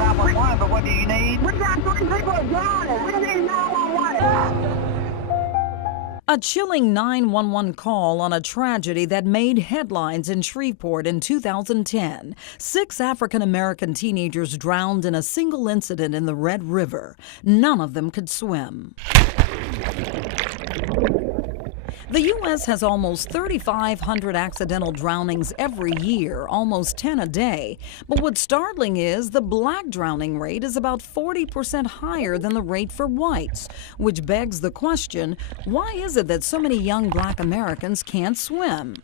911, but what do you need? We got 3 people drowning. We need 911. A chilling 911 call on a tragedy that made headlines in Shreveport in 2010. 6 African-American teenagers drowned in a single incident in the Red River. None of them could swim. The U.S. has almost 3,500 accidental drownings every year, almost 10 a day. But what's startling is the black drowning rate is about 40% higher than the rate for whites, which begs the question, why is it that so many young black Americans can't swim?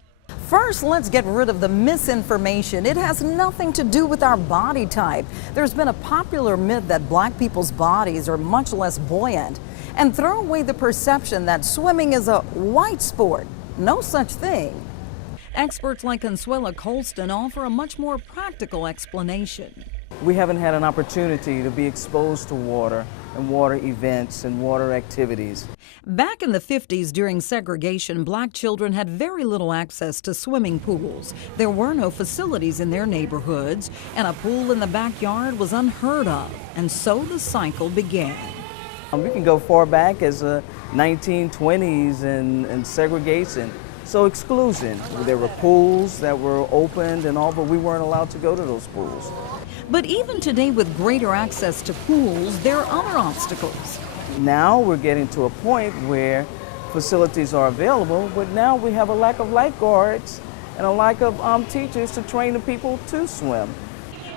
First, let's get rid of the misinformation. It has nothing to do with our body type. There's been a popular myth that black people's bodies are much less buoyant. And throw away the perception that swimming is a white sport. No such thing. Experts like Consuela Colston offer a much more practical explanation. We haven't had an opportunity to be exposed to water and water events and water activities. Back in the 50s, during segregation, black children had very little access to swimming pools. There were no facilities in their neighborhoods, and a pool in the backyard was unheard of. And so the cycle began. We can go far back as the 1920s and segregation. So exclusion. There were pools that were opened and all, but we weren't allowed to go to those pools. But even today, with greater access to pools, there are other obstacles. Now we're getting to a point where facilities are available, but now we have a lack of lifeguards and a lack of teachers to train the people to swim.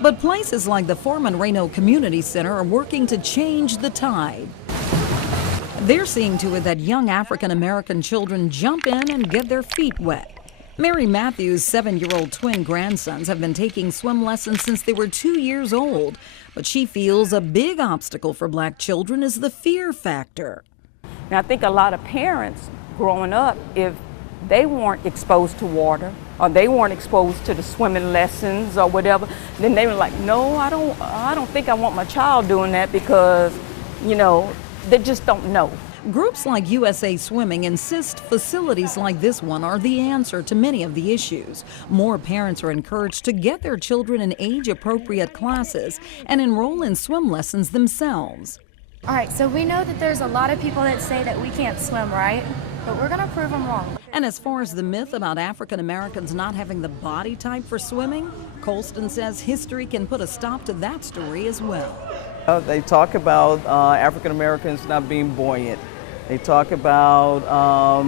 But places like the Foreman Reno Community Center are working to change the tide. They're seeing to it that young African-American children jump in and get their feet wet. Mary Matthews' 7-year-old twin grandsons have been taking swim lessons since they were 2 years old. But she feels a big obstacle for black children is the fear factor. And I think a lot of parents growing up, if they weren't exposed to water or they weren't exposed to the swimming lessons or whatever, then they were like, no, I don't think I want my child doing that because, you know, they just don't know. Groups like USA Swimming insist facilities like this one are the answer to many of the issues. More parents are encouraged to get their children in age-appropriate classes and enroll in swim lessons themselves. All right, so we know that there's a lot of people that say that we can't swim, right? But we're going to prove them wrong. And as far as the myth about African Americans not having the body type for swimming, Colston says history can put a stop to that story as well. They talk about African Americans not being buoyant. They talk about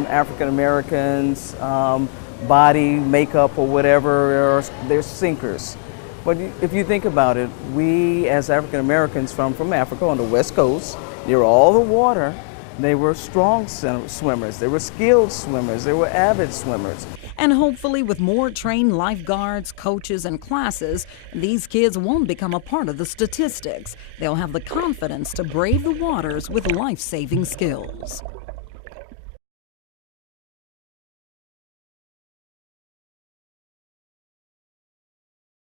African Americans' body makeup or whatever, or they're sinkers. But if you think about it, we as African Americans from Africa on the West Coast, near all the water, they were strong swimmers, they were skilled swimmers, they were avid swimmers. And hopefully with more trained lifeguards, coaches, and classes, these kids won't become a part of the statistics. They'll have the confidence to brave the waters with life-saving skills.